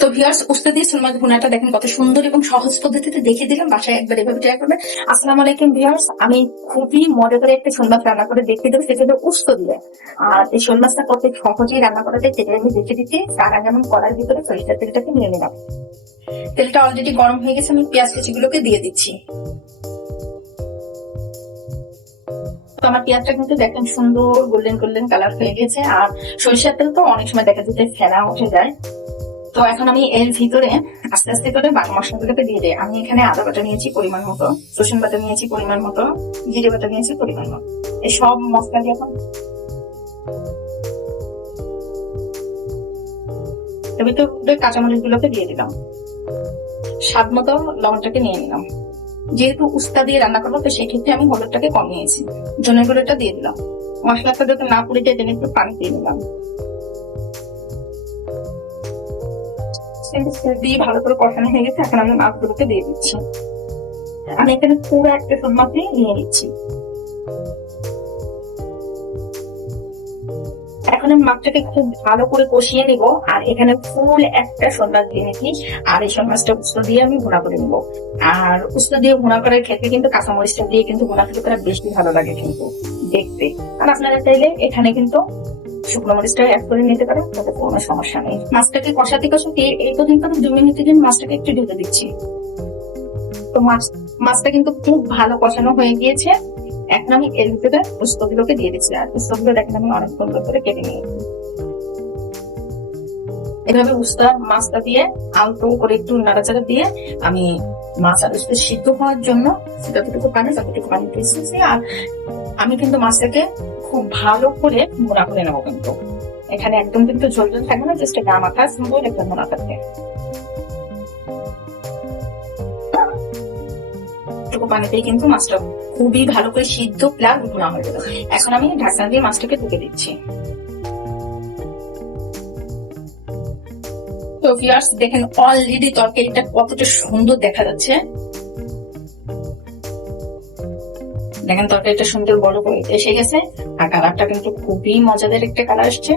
তো ভিউয়ার্স, উস্তা দিয়ে শোল মাছ ভুনাটা দেখেন কত সুন্দর এবং সহজ পদ্ধতিতে দেখিয়ে দিলাম। বাসায় একবার এভাবে ট্রাই করবেন। আসসালামু আলাইকুম ভিউয়ার্স, আমি খুবই মজা করে একটা শোল মাছ রান্না করে দেখিয়ে দেবো, সেটা হলো উস্তা দিয়ে। আর এই শোল মাছটা কত সহজেই রান্না করা যায় সেটা আমি দেখিয়ে দিচ্ছি। তার আগে আমি কড়াইয়ের ভিতরে সরিষার তেলটাকে নিয়ে নিলাম। তেলটা অলরেডি গরম হয়ে গেছে, আমি পেঁয়াজ কুচিগুলোকে দিয়ে দিচ্ছি। তো আমার পেঁয়াজটা কিন্তু দেখেন সুন্দর গোল্ডেন গোল্ডেন কালার হয়ে গেছে। আর সরিষার তেল তো অনেক সময় দেখা যেতে ফেনা উঠে যায়। তো এখন আমি এর ভিতরে আস্তে আস্তে করে বাকি মশলাগুলোকে দিয়ে দিই। আমি এখানে আদা বাটা নিয়েছি পরিমাণ মতো, রসুন বাটা নিয়েছি পরিমাণ মতো, জিরে বাটা নিয়েছি পরিমাণ মতো। এই সব মশলা দিয়ে এখন এর ভিতরে কাঁচামরিচ গুলোকে দিয়ে দিলাম। স্বাদ মতো লবণটাকে নিয়ে নিলাম। যেহেতু উস্তা দিয়ে রান্না করবো, তো সেই ক্ষেত্রে আমি হলুদটাকে কম নিয়েছি। ধনে গুঁড়োটা দিয়ে দিলাম। মশলাটা যাতে না পুড়ে যায় জন্য একটু পানি দিয়ে নিলাম। দিয়ে ভালো করে কষানো হয়ে গেছে। এখন আমি মাছগুলোকে দিয়ে দিচ্ছি। আমি এখানে পুরো একটা শোল মাছ নিয়ে নিচ্ছি। এখন আমি মাছটাকে খুব ভালো করে কষিয়ে নিব। আর এখানে ফুল একটা শোল মাছ দিয়ে নিচ্ছি। আর এই শোল মাছটা উস্তা দিয়ে আমি ভুনা করে নিবো। আর উস্তা দিয়ে ভুনা করার ক্ষেত্রে কিন্তু কাঁচামরিচটা দিয়ে কিন্তু ভুনা খেতে করা বেশি ভালো লাগে কিন্তু দেখতে। আর আপনারা চাইলে এখানে কিন্তু শুকনো মরিচটা অ্যাড করে নিতে পারেন, তাতে কোনো সমস্যা নেই। মাছটাকে কষাতে কষাতে এই পর্যন্ত 2 মিনিটের জন্য মাছটাকে একটু ঢেকে দিচ্ছি। তো মাছটা কিন্তু খুব ভালো কষানো হয়ে গিয়েছে। এখন আমি এর ভিতরে উস্তাগুলোকে দিয়ে দিচ্ছি। আর উস্তাগুলো দেখেন আমি অনেক সুন্দর করে কেটে নিয়েছি। এভাবে উস্তা মাছটা দিয়ে আলতো করে একটু নাড়াচাড়া দিয়ে আমি মাছ আর উস্তা সিদ্ধ হওয়ার জন্য যতটুকু পানি দিয়েছি। আর আমি কিন্তু মাছটাকে খুব ভালো করে ভুনা করে নেবো। কিন্তু এখানে একদম কিন্তু ঝোল ঝোল থাকবে না, জাস্ট গা মাথা সিম্পল একটা ভুনা থাকবে। পানিতেই কিন্তু মাছটা খুবই ভালো করে সিদ্ধ প্লাস ভুনা হয়ে গেল। এখন আমি ঢাকনা দিয়ে মাছটাকে ঢুকে দিচ্ছি। তো ভিউয়ার্স দেখেন অলরেডি তরকারিটা কতটা সুন্দর দেখা যাচ্ছে। দেখেন তরকারিটা সুন্দর বড় করে এসে গেছে। আর কালারটা কিন্তু খুবই মজাদার একটা কালার আসছে।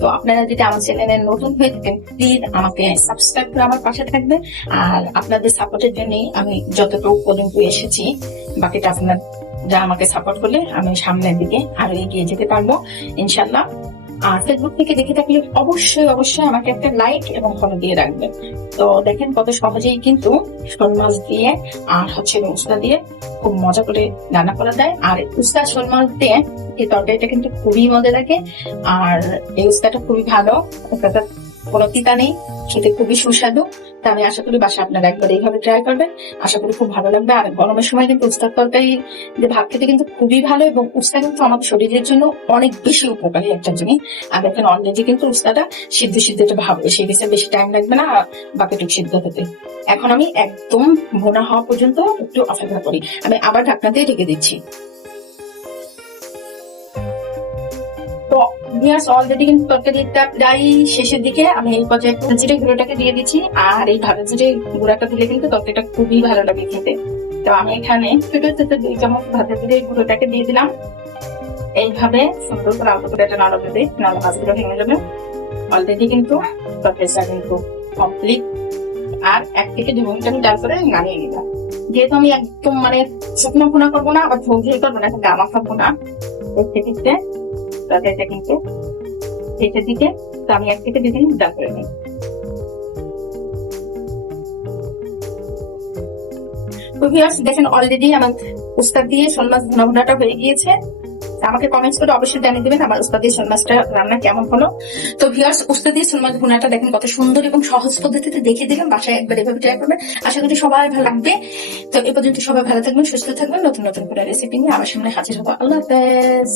তো আপনারা যদি আমার চ্যানেলে নতুন হয়ে থাকেন, প্লিজ আমাকে সাবস্ক্রাইব করে আমার পাশে থাকবেন। আর আপনাদের সাপোর্টের জন্যই আমি যতটুকু পর্যন্ত এসেছি, বাকিটা আপনার যা আমাকে সাপোর্ট করলে আমি সামনের দিকে আরো এগিয়ে যেতে পারবো ইনশাল্লাহ। আর ফেসবুক থেকে দেখে থাকলে অবশ্যই আমাকে একটা লাইক এবং ফলো দিয়ে রাখবেন। তো দেখেন কত সহজেই কিন্তু শোল মাছ দিয়ে আর উস্তা দিয়ে খুব মজা করে রান্না করা যায়। আর উস্তা শোল মাছ দিয়ে এই তরকারিটা কিন্তু খুবই মজা লাগে। আর এই উস্তাটা খুবই ভালো, কোনো তিতা নেই, খেতে খুবই সুস্বাদু। তা আমি আশা করি বাসা আপনারা একবার এইভাবে ট্রাই করবেন। আশা করি খুব ভালো লাগবে। আর গরমের সময় কিন্তু উস্তার তরকারি ভাত খেতে কিন্তু খুবই ভালো। এবং উস্তা কিন্তু আমাদের শরীরের জন্য অনেক বেশি উপকারী একটা জিনিস। আর এখন অলরেডি কিন্তু উস্তাটা সিদ্ধ একটা ভাব এসে গেছে, বেশি টাইম লাগবে না বাকিটুকু সিদ্ধ হতে। এখন আমি একদম ভুনা হওয়া পর্যন্ত একটু অপেক্ষা করি। আমি আবার ঢাকনা দিয়ে ঢেকে দিচ্ছি। অলরেডি কিন্তু তরকারিটা প্রায় শেষের দিকে। আমি এই পর্যায়ে জিরে গুঁড়োটাকে দিয়ে দিচ্ছি। আর এই ভাজা জিরে গুঁড়াটা দিলে কিন্তু তরকারিটা খুবই ভালো লাগে খেতে। তো আমি এখানে ছোট 2 চামচ ভাজা জিরে গুঁড়োটাকে দিয়ে দিলাম। এইভাবে সুন্দর করে আলতো করে এটা নাড়াতে দিই, নাড়া মাছগুলো ভেঙে যাবে। অলরেডি কিন্তু তরকারিটা কিন্তু কমপ্লিট। আর 1 থেকে 2 মিনিট আমি ডাল করে নামিয়ে নিলাম। যেহেতু আমি একদম শুকনো ভুনা করবো না, আবার ঝোল ঝোল করবো না, একটা গামা খাবো না, সেক্ষেত্রে তরকারিটা কিন্তু শেষের দিকে। তো আমি 1 থেকে 2 মিনিট ডাল করে নিই। তো ভিউয়ার্স দেখেন অলরেডি আমার উস্তা দিয়ে শোল মাছ ভুনাটা হয়ে গিয়েছে। আমাকে কমেন্টস করে অবশ্যই জানিয়ে দিবেন আমার উস্তা দিয়ে শোল মাছটা রান্না কেমন হলো। তো ভিউয়ার্স, উস্তা দিয়ে শোল মাছ ভুনাটা দেখেন কত সুন্দর এবং সহজ পদ্ধতিতে দেখিয়ে দিলাম। বাসায় একবার এভাবে ট্রাই করবেন। আশা করি সবাই ভালো লাগবে। তো এ পর্যন্ত সবাই ভালো থাকবেন, সুস্থ থাকবেন। নতুন করে রেসিপি নিয়ে আমার সামনে হাজির হবো। আল্লাহ হাফেজ।